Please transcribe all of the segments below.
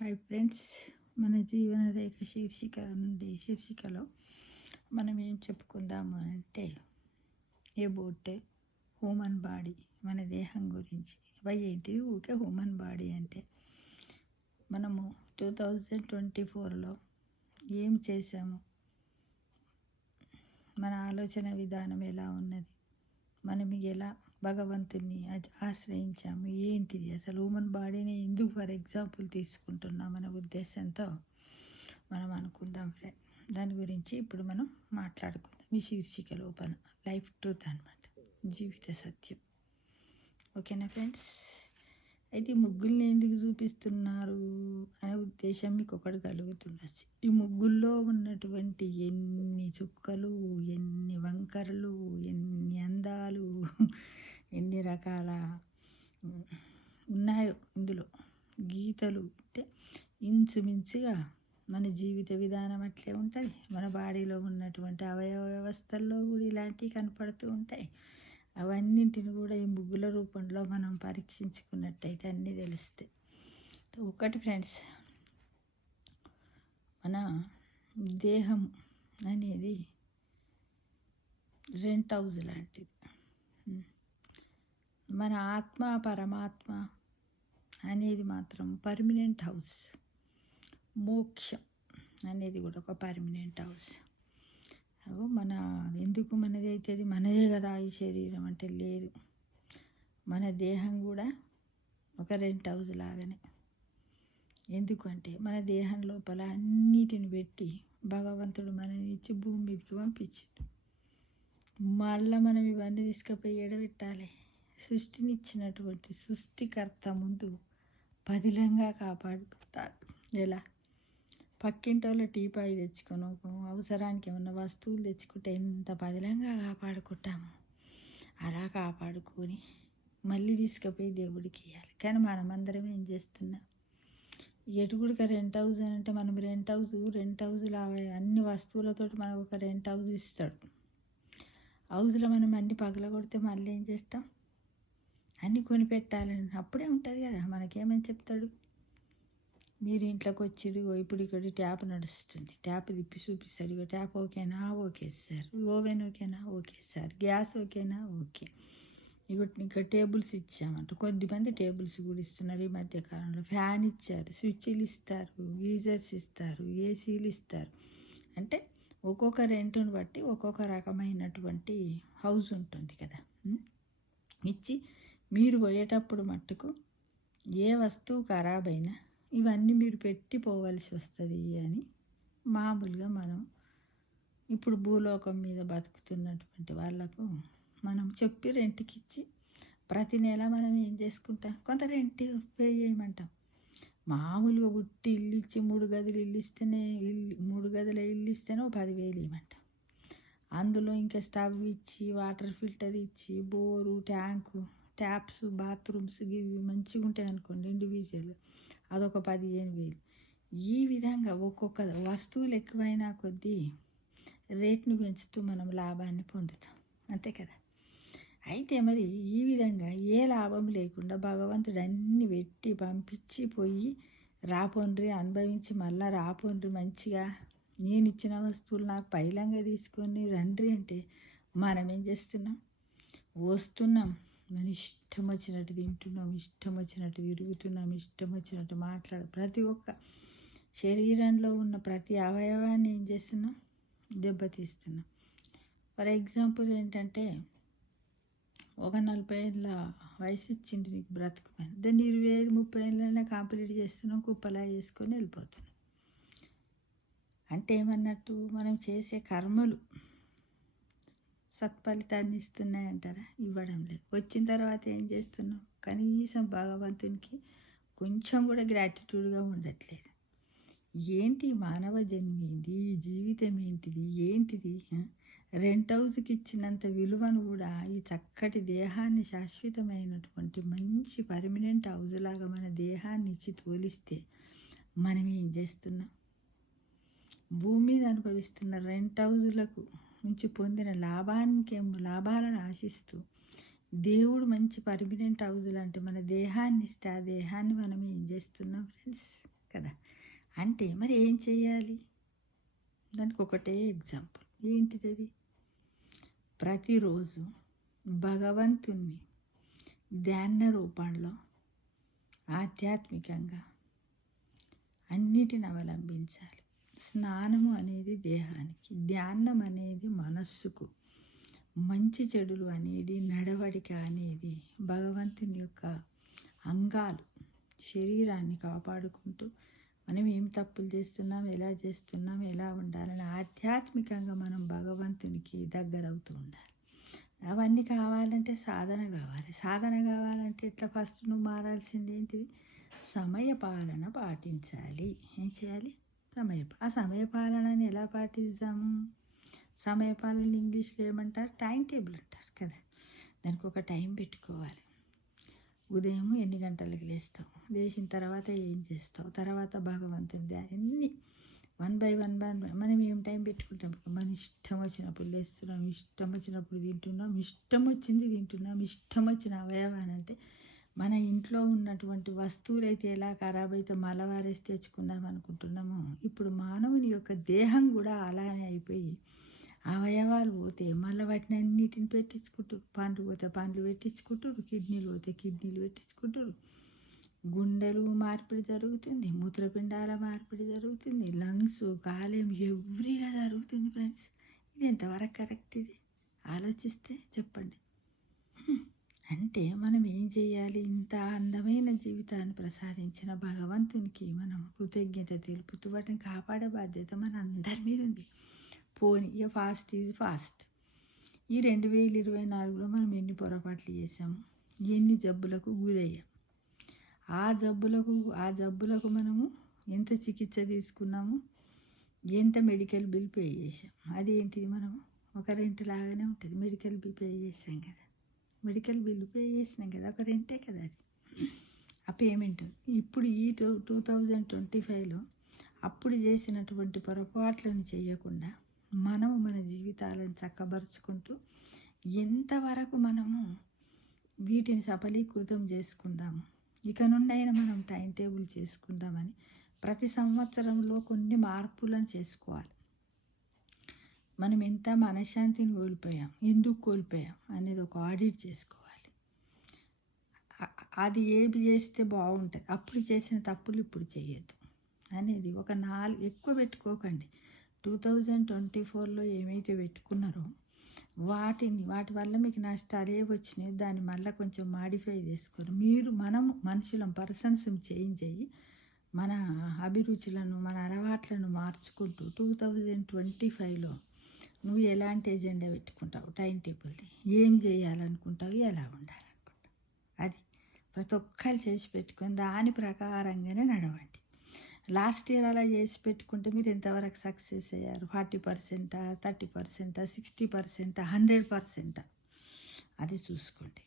Hi friends, మన జీవన రేఖ శీర్షికలో మనం ఏం చెప్పుకుందాము అంటే అబౌట్ హ్యూమన్ బాడీ, మన దేహం గురించి. ఏంటి ఊకే హ్యూమన్ బాడీ అంటే మనము 2024లో ఏం చేసాము, మన ఆలోచన విధానం ఎలా ఉన్నది, మనం ఎలా భగవంతుని ఆశ్రయించాము, ఏంటిది అసలు హ్యూమన్ బాడీని ఎందుకు ఫర్ ఎగ్జాంపుల్ తీసుకుంటున్నాం అనే ఉద్దేశంతో మనం అనుకుందాం ఫ్రెండ్. దాని గురించి ఇప్పుడు మనం మాట్లాడుకుందాం. ఈ శీర్షిక లోపల లైఫ్ ట్రూత్ అనమాట, జీవిత సత్యం. ఓకేనా ఫ్రెండ్స్? అయితే ఈ ముగ్గుల్ని ఎందుకు చూపిస్తున్నారు అనే ఉద్దేశం మీకు ఒకటి కలుగుతుండొచ్చు. ఈ ముగ్గుల్లో ఉన్నటువంటి ఎన్ని చుక్కలు, ఎన్ని వంకరలు, ఎన్ని అందాలు, ఎన్ని రకాల ఉన్నాయో ఇందులో గీతలు అంటే ఇంచుమించుగా మన జీవిత విధానం అట్లే ఉంటుంది. మన బాడీలో ఉన్నటువంటి అవయవ వ్యవస్థల్లో కూడా ఇలాంటివి కనపడుతూ ఉంటాయి. అవన్నింటిని కూడా ఈ ముగ్గుల రూపంలో మనం పరీక్షించుకున్నట్టయితే అన్నీ తెలుస్తాయి. ఒకటి ఫ్రెండ్స్, మన దేహం అనేది రెంట్ హౌస్ లాంటిది. మన ఆత్మ పరమాత్మ అనేది మాత్రం పర్మనెంట్ హౌస్. మోక్షం అనేది కూడా ఒక పర్మనెంట్ హౌస్. మన ఎందుకు మనది అవుతుంది, మనదే కదా ఈ శరీరం అంటే లేదు. మన దేహం కూడా ఒక రెంట్ హౌస్ లాగానే. ఎందుకంటే మన దేహం లోపల అన్నిటిని పెట్టి భగవంతుడు మనని ఇచ్చి భూమి మీదకి పంపించాడు. మళ్ళీ మనం ఇవన్నీ తీసుకుపోయి ఎడబెట్టాలి. సృష్టిని ఇచ్చినటువంటి సృష్టికర్త ముందు పదిలంగా కాపాడుకుంటారు. ఎలా? పక్కింటోళ్ళ టీపాయి తెచ్చుకొని అవసరానికి ఏమన్నా వస్తువులు తెచ్చుకుంటే ఎంత పదిలంగా కాపాడుకుంటాము, అలా కాపాడుకొని మళ్ళీ తీసుకుపోయి దేవుడికి ఇవ్వాలి. కానీ మనమందరం ఏం చేస్తున్నాం, ఎటుగుడిక రెంట్ హౌస్ అని అంటే మనం రెంట్ హౌస్లో అన్ని వస్తువులతో మనకు ఒక రెంట్ హౌస్ ఇస్తాడు. హౌస్లో మనం అన్ని పగలగొడితే మళ్ళీ ఏం చేస్తాం, అన్నీ కొనిపెట్టాలని అప్పుడే ఉంటుంది కదా. మనకేమని చెప్తాడు, మీరు ఇంట్లోకి వచ్చిరు, ఇప్పుడు ఇక్కడ ట్యాప్ నడుస్తుంది, ట్యాప్ తిప్పి చూపిస్తాడు. ఇక ట్యాప్ ఓకేనా, ఓకే సార్. ఓవెన్ ఓకేనా, ఓకే సార్. గ్యాస్ ఓకేనా, ఓకే. ఇక్కడ టేబుల్స్ ఇచ్చామంట. కొద్దిమంది టేబుల్స్ కూడా ఇస్తున్నారు ఈ మధ్యకాలంలో. ఫ్యాన్ ఇచ్చారు, స్విచ్లు ఇస్తారు, గీజర్స్ ఇస్తారు, ఏసీలు ఇస్తారు. అంటే ఒక్కొక్క రెంటుని బట్టి ఒక్కొక్క రకమైనటువంటి హౌస్ ఉంటుంది కదా. ఇచ్చి మీరు పోయేటప్పుడు మట్టుకు ఏ వస్తువు ఖరాబ్ అయినా ఇవన్నీ మీరు పెట్టి పోవలసి వస్తుంది అని మామూలుగా మనం ఇప్పుడు భూలోకం మీద బతుకుతున్నటువంటి వాళ్ళకు మనం చెప్పి రెంట్కి ఇచ్చి ప్రతి నెల మనం ఏం చేసుకుంటాం, కొంత రెంట్ పే చేయమంటాం. మామూలుగా ఉట్టి ఇల్లు ఇచ్చి 3 గదులు ఇల్లు ఇస్తేనే 3 గదుల ఇల్లు ఇస్తేనే 10,000 ఇవ్వమంటాం. అందులో ఇంకా స్టవ్ ఇచ్చి, వాటర్ ఫిల్టర్ ఇచ్చి, బోరు, ట్యాంకు, ట్యాప్స్, బాత్రూమ్స్ ఇవి మంచిగా ఉంటాయి అనుకోండి ఇండివిజువల్, అదొక 15,000. ఈ విధంగా ఒక్కొక్క వస్తువులు ఎక్కువైనా కొద్దీ రేట్ను పెంచుతూ మనం లాభాన్ని పొందుతాం, అంతే కదా. అయితే మరి ఈ విధంగా ఏ లాభం లేకుండా భగవంతుడు అన్నీ పెట్టి పంపించి పోయి రాపోండ్రి అనుభవించి మళ్ళా రాపోండ్రి మంచిగా నేను ఇచ్చిన వస్తువులు నాకు పైలంగా తీసుకొని రండి అంటే మనం ఏం చేస్తున్నాం, వస్తున్నాం, మన ఇష్టం వచ్చినట్టు తింటున్నాం, ఇష్టం వచ్చినట్టు తిరుగుతున్నాం, ఇష్టం వచ్చినట్టు ప్రతి ఒక్క శరీరంలో ఉన్న ప్రతి అవయవాన్ని ఏం చేస్తున్నాం, దెబ్బతీస్తున్నాం. ఫర్ ఎగ్జాంపుల్ ఏంటంటే, ఒక 40 ఏళ్ళ వయసు ఇచ్చింది నీకు బ్రతుకుమని, దాన్ని 25-30 ఏళ్ళనే కంప్లీట్ చేస్తున్నాం, కుప్పలా చేసుకొని వెళ్ళిపోతున్నాం. అంటే ఏమన్నట్టు, మనం చేసే కర్మలు సత్ఫలితాన్ని ఇస్తున్నాయంటారా? ఇవ్వడం లేదు. వచ్చిన తర్వాత ఏం చేస్తున్నాం, కనీసం భగవంతునికి కొంచెం కూడా గ్రాటిట్యూడ్గా ఉండట్లేదు. ఏంటి మానవ జన్మ ఏంటి, జీవితం ఏంటిది? రెంట్ హౌస్కి ఇచ్చినంత విలువను కూడా ఈ చక్కటి దేహాన్ని శాశ్వతమైనటువంటి మంచి పర్మనెంట్ హౌస్ లాగా మన దేహాన్ని ఇచ్చి తోలిస్తే మనం ఏం చేస్తున్నాం, భూమి మీద అనుభవిస్తున్న రెంట్ హౌజులకు నుంచి పొందిన లాభాలను ఆశిస్తూ దేవుడు మంచి పర్మనెంట్ హౌస్ లాంటి మన దేహాన్ని ఇస్తే ఆ దేహాన్ని మనం ఏం చేస్తున్నాం ఫ్రెండ్స్, కదా. అంటే మరి ఏం చేయాలి? దానికి ఒకటే ఎగ్జాంపుల్. ఏంటిది అది? ప్రతిరోజు భగవంతుణ్ణి ధ్యాన రూపంలో ఆధ్యాత్మికంగా అన్నిటిని అవలంబించాలి. స్నానము అనేది దేహానికి, ధ్యానం అనేది మనస్సుకు, మంచి చెడులు అనేది, నడవడిక అనేది భగవంతుని యొక్క అంగాలు. శరీరాన్ని కాపాడుకుంటూ మనం ఏం తప్పులు చేస్తున్నాం, ఎలా చేస్తున్నాం, ఎలా ఉండాలని ఆధ్యాత్మికంగా మనం భగవంతునికి దగ్గర అవుతూ ఉండాలి. అవన్నీ కావాలంటే సాధన కావాలి. సాధన కావాలంటే ఇట్లా ఫస్ట్ నువ్వు మారాల్సింది ఏంటిది? సమయపాలన పాటించాలి. ఏం చేయాలి? ఆ సమయపాలనని ఎలా పాటిస్తాము? సమయపాలన ఇంగ్లీష్లో ఏమంటారు? టైం టేబుల్ అంటారు కదా. దానికి ఒక టైం పెట్టుకోవాలి. ఉదయం ఎన్ని గంటలకు లేస్తావు, లేచిన తర్వాత ఏం చేస్తావు, తర్వాత భగవంతుని అన్నీ వన్ బై వన్ మనం ఏం టైం పెట్టుకుంటాం? మన ఇష్టం వచ్చినప్పుడు లేస్తున్నాం, ఇష్టం వచ్చినప్పుడు తింటున్నాం, ఇష్టం వచ్చింది తింటున్నాం, ఇష్టం వచ్చిన అవయవాన్ని. అంటే మన ఇంట్లో ఉన్నటువంటి వస్తువులు అయితే ఎలా ఖరాబ్ అయితే మలవారేసి తెచ్చుకుందాం అనుకుంటున్నామో, ఇప్పుడు మానవుని యొక్క దేహం కూడా అలానే అయిపోయి అవయవాలు పోతే మళ్ళీ వాటిని అన్నిటిని పెట్టించుకుంటారు. పండ్లు పోతే పండ్లు పెట్టించుకుంటారు, కిడ్నీలు పోతే కిడ్నీలు పెట్టించుకుంటారు, గుండెలు మార్పిడి జరుగుతుంది, మూత్రపిండాల మార్పిడి జరుగుతుంది, లంగ్స్, కాలేయం ఎవ్రీగా జరుగుతుంది. ఫ్రెండ్స్, ఇది ఎంతవరకు కరెక్ట్? ఇది ఆలోచిస్తే చెప్పండి. అంటే మనం ఏం చేయాలి? ఇంత అందమైన జీవితాన్ని ప్రసాదించిన భగవంతునికి మనం కృతజ్ఞత తెలుపుతూ వాటిని కాపాడే బాధ్యత మన అందరి మీద ఉంది. పోనీ ఇక ఫాస్ట్ ఈజ్ ఫాస్ట్. ఈ 2024లో మనం ఎన్ని పొరపాట్లు చేసాము, ఎన్ని జబ్బులకు గురయ్యాం, ఆ జబ్బులకు మనము ఎంత చికిత్స తీసుకున్నాము, ఎంత మెడికల్ బిల్ పే చేసాం. అదేంటిది? మనము ఒక రెంట్ లాగానే ఉంటుంది. మెడికల్ బిల్ పే చేసాం కదా, మెడికల్ బిల్లు పే చేసినాం కదా, ఒక రెంటే కదా అది. ఆ పేమెంట్ ఇప్పుడు ఈ 2025లో అప్పుడు చేసినటువంటి పొరపాట్లను చేయకుండా మనము మన జీవితాలను చక్కబరుచుకుంటూ ఎంతవరకు మనము వీటిని సఫలీకృతం చేసుకుందాము, ఇక నుండి అయినా మనం టైం టేబుల్ చేసుకుందామని ప్రతి సంవత్సరంలో కొన్ని మార్పులను చేసుకోవాలి. మనం ఎంత మనశ్శాంతిని కోల్పోయాం, ఎందుకు కోల్పోయాం అనేది ఒక ఆడిట్ చేసుకోవాలి. అది ఏది చేస్తే బాగుంటుంది, అప్పుడు చేసిన తప్పులు ఇప్పుడు చేయొద్దు అనేది ఒక 4 ఎక్కువ పెట్టుకోకండి. 2024లో ఏమైతే పెట్టుకున్నారో వాటి వల్ల మీకు నష్టాలే వచ్చినాయి, దాన్ని మళ్ళీ కొంచెం మాడిఫై చేసుకొని మనం మనుషులం, పర్సన్స్ చేంజ్ అయ్యి మన అభిరుచులను, మన అలవాట్లను మార్చుకుంటూ 2025లో నువ్వు ఎలాంటి ఎజెండా పెట్టుకుంటావు, టైం టేబుల్ది, ఏం చేయాలనుకుంటావు, ఎలా ఉండాలనుకుంటావు, అది ప్రతి ఒక్కరు చేసి పెట్టుకొని దాని ప్రకారంగానే నడవండి. లాస్ట్ ఇయర్ అలా చేసి పెట్టుకుంటే మీరు ఎంతవరకు సక్సెస్ అయ్యారు? 40%, 30%, 60%, 100%? అది చూసుకోండి.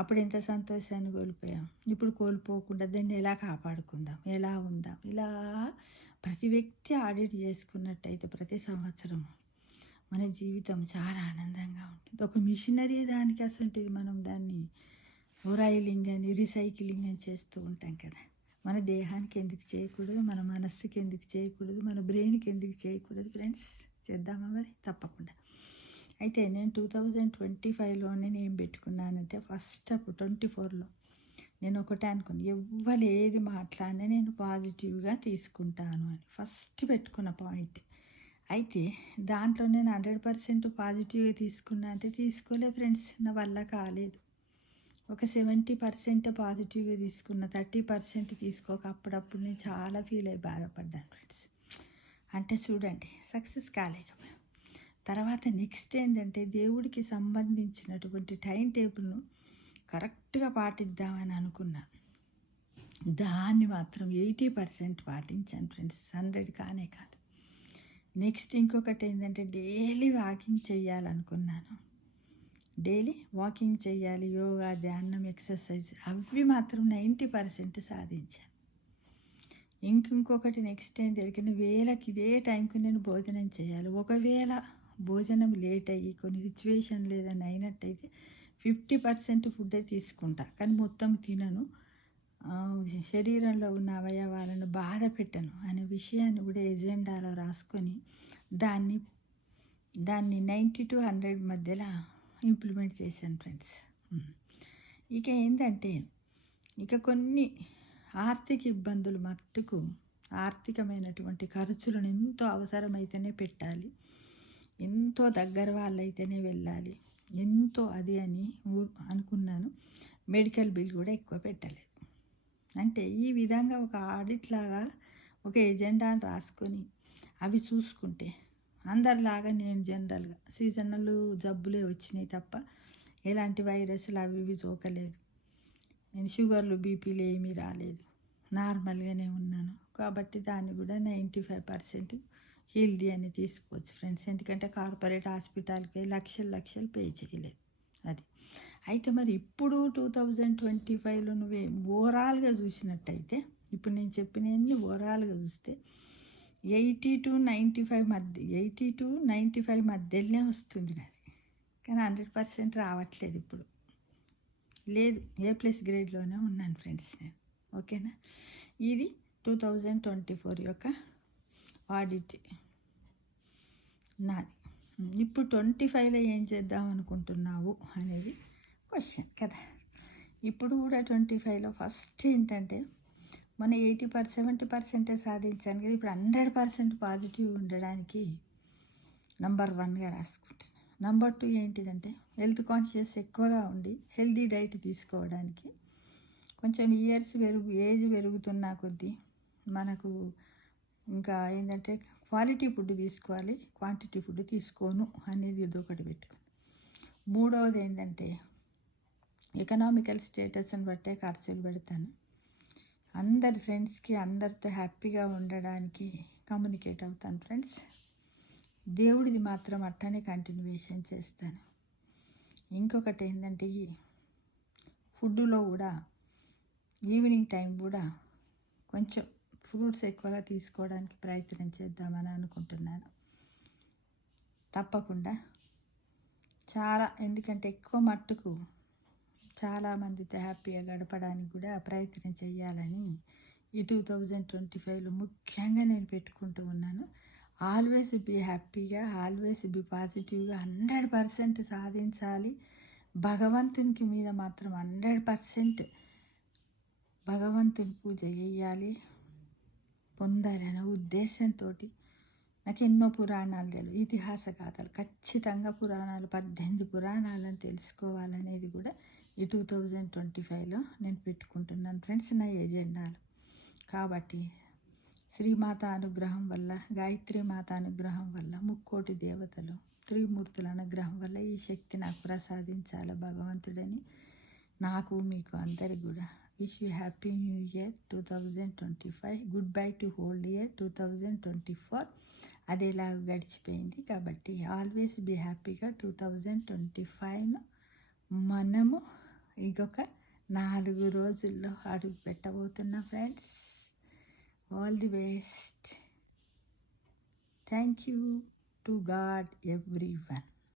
అప్పుడు ఎంత సంతోషాన్ని కోల్పోయాం, ఇప్పుడు కోల్పోకుండా దాన్ని ఎలా కాపాడుకుందాం, ఎలా ఉందాం, ఇలా ప్రతి వ్యక్తి ఆడిట్ చేసుకున్నట్టయితే ప్రతి సంవత్సరం మన జీవితం చాలా ఆనందంగా ఉంటుంది. ఒక మిషనరీ దానికి అసలు మనం దాన్ని ఓరాయిలింగ్ అని, రీసైక్లింగ్ అని చేస్తూ ఉంటాం కదా. మన దేహానికి ఎందుకు చేయకూడదు, మన మనస్సుకి ఎందుకు చేయకూడదు, మన బ్రెయిన్కి ఎందుకు చేయకూడదు? ఫ్రెండ్స్, చేద్దామా మరి? తప్పకుండా. అయితే నేను 2025లో నేను ఏం పెట్టుకున్నానంటే, ఫస్ట్ అప్పుడు 24లో నేను ఒకటే అనుకున్నాను, ఎవ్వరు ఏది మాట్లాడినా నేను పాజిటివ్గా తీసుకుంటాను అని ఫస్ట్ పెట్టుకున్న పాయింట్. అయితే దాంట్లో నేను 100% పాజిటివ్గా తీసుకున్నా అంటే తీసుకోలే ఫ్రెండ్స్, నా వల్ల కాలేదు. ఒక 70% పాజిటివ్గా తీసుకున్న, 30% తీసుకోక అప్పుడప్పుడు నేను చాలా ఫీల్ అయ్యి బాధపడ్డాను ఫ్రెండ్స్. అంటే చూడండి, సక్సెస్ కాలేకపోయాం. తర్వాత నెక్స్ట్ ఏంటంటే, దేవుడికి సంబంధించినటువంటి టైం టేబుల్ను కరెక్ట్గా పాటిద్దామని అనుకున్నాను. దాన్ని మాత్రం 80% పాటించాను ఫ్రెండ్స్, 100 కానే కాదు. నెక్స్ట్ ఇంకొకటి ఏంటంటే, డైలీ వాకింగ్ చేయాలనుకున్నాను. డైలీ వాకింగ్ చేయాలి, యోగా, ధ్యానం, ఎక్సర్సైజ్, అవి మాత్రం 90% సాధించాను. ఇంకొకటి నెక్స్ట్ ఏం జరిగిన, వేళకి ఇదే టైంకి నేను భోజనం చేయాలి. ఒకవేళ భోజనం లేట్ అయ్యి కొన్ని సిచ్యువేషన్ లేదని అయినట్టయితే 50% ఫుడ్డే తీసుకుంటా, కానీ మొత్తం తినను. శరీరంలో ఉన్న అవయవాలను బాధ పెట్టను అనే విషయాన్ని కూడా ఎజెండాలో రాసుకొని దాన్ని దాన్ని 90-100 మధ్యలో ఇంప్లిమెంట్ చేశాను ఫ్రెండ్స్. ఇక ఏంటంటే ఇక కొన్ని ఆర్థిక ఇబ్బందులు మట్టుకు ఆర్థికమైనటువంటి ఖర్చులను ఎంతో అవసరమైతేనే పెట్టాలి, ఎంతో దగ్గర వాళ్ళైతేనే వెళ్ళాలి, ఎంతో అది అని అనుకున్నాను. మెడికల్ బిల్ కూడా ఎక్కువ పెట్టలేదు. అంటే ఈ విధంగా ఒక ఆడిట్ లాగా ఒక ఎజెండాను రాసుకొని అవి చూసుకుంటే అందరిలాగా నేను జనరల్గా సీజనల్ జబ్బులే వచ్చినాయి తప్ప ఎలాంటి వైరస్లు అవి ఇవి సోకలేదు. నేను షుగర్లు బీపీలు ఏమీ రాలేదు, నార్మల్గానే ఉన్నాను. కాబట్టి దాన్ని కూడా 95% హెల్దీ అని తీసుకోవచ్చు ఫ్రెండ్స్. ఎందుకంటే కార్పొరేట్ హాస్పిటల్కి లక్షలు పే చేయలేదు. అది అయితే మరి ఇప్పుడు 2025లో నువ్వే ఓవరాల్గా చూసినట్టయితే ఇప్పుడు నేను చెప్పినవన్నీ ఓవరాల్గా చూస్తే 80-95 మధ్య 80-95 మధ్యలోనే వస్తుంది నాది. కానీ 100% రావట్లేదు ఇప్పుడు. లేదు, A+ గ్రేడ్లోనే ఉన్నాను ఫ్రెండ్స్ నేను. ఓకేనా? ఇది 2024 యొక్క ఆడిట్ నాది. ఇప్పుడు 25లో ఏం చేద్దాం అనుకుంటున్నావు అనేది క్వశ్చన్ కదా. ఇప్పుడు కూడా 25లో ఫస్ట్ ఏంటంటే మన 70% సాధించాను కదా. ఇప్పుడు 100% పాజిటివ్ ఉండడానికి నంబర్ 1గా రాసుకుంటున్నాను. నంబర్ 2 ఏంటిదంటే హెల్త్ కాన్షియస్ ఎక్కువగా ఉండి హెల్దీ డైట్ తీసుకోవడానికి. కొంచెం ఏజ్ పెరుగుతున్న కొద్దీ మనకు ఇంకా ఏంటంటే క్వాలిటీ ఫుడ్ తీసుకోవాలి, క్వాంటిటీ ఫుడ్ తీసుకోను అనేది ఇదొకటి పెట్టుకుని. 3వది ఏంటంటే ఎకనామికల్ స్టేటస్ని బట్టే ఖర్చులు పెడతాను. అందరి ఫ్రెండ్స్కి అందరితో హ్యాపీగా ఉండడానికి కమ్యూనికేట్ అవుతాను ఫ్రెండ్స్. దేవుడిది మాత్రం అట్టనే కంటిన్యూషన్ చేస్తాను. ఇంకొకటి ఏంటంటే ఈ ఫుడ్డులో కూడా ఈవినింగ్ టైం కూడా కొంచెం ఫ్రూట్స్ ఎక్కువగా తీసుకోవడానికి ప్రయత్నం చేద్దామని అనుకుంటున్నాను. తప్పకుండా చాలా, ఎందుకంటే ఎక్కువ మట్టుకు చాలామందితో హ్యాపీగా గడపడానికి కూడా ప్రయత్నం చేయాలని ఈ 2025లో ముఖ్యంగా నేను పెట్టుకుంటూ ఉన్నాను. ఆల్వేస్ బీ హ్యాపీగా, ఆల్వేస్ బీ పాజిటివ్గా 100% సాధించాలి. భగవంతునికి మీద మాత్రం 100% భగవంతుని పూజ చేయాలి, పొందాలనే ఉద్దేశంతో నాకు ఎన్నో పురాణాలు తెలుసు, ఇతిహాస గాథలు ఖచ్చితంగా పురాణాలు 18 పురాణాలను తెలుసుకోవాలనేది కూడా ఈ 2025లో నేను పెట్టుకుంటున్నాను ఫ్రెండ్స్ నా ఎజెండాలు. కాబట్టి శ్రీమాత అనుగ్రహం వల్ల, గాయత్రి మాత అనుగ్రహం వల్ల, ముక్కోటి దేవతలు, త్రిమూర్తుల అనుగ్రహం వల్ల ఈ శక్తి నాకు ప్రసాదించాలి భగవంతుడని నాకు మీకు అందరికి కూడా wish you happy new year 2025. Good bye to whole year 2024. అదేలా గడిచిపోయింది. కాబట్టి ఆల్వేస్ బీ హ్యాపీగా 2025ను మనము ఇంకొక 4 రోజుల్లో అడుగు పెట్టబోతున్నాం friends. All the best. Thank you to God everyone.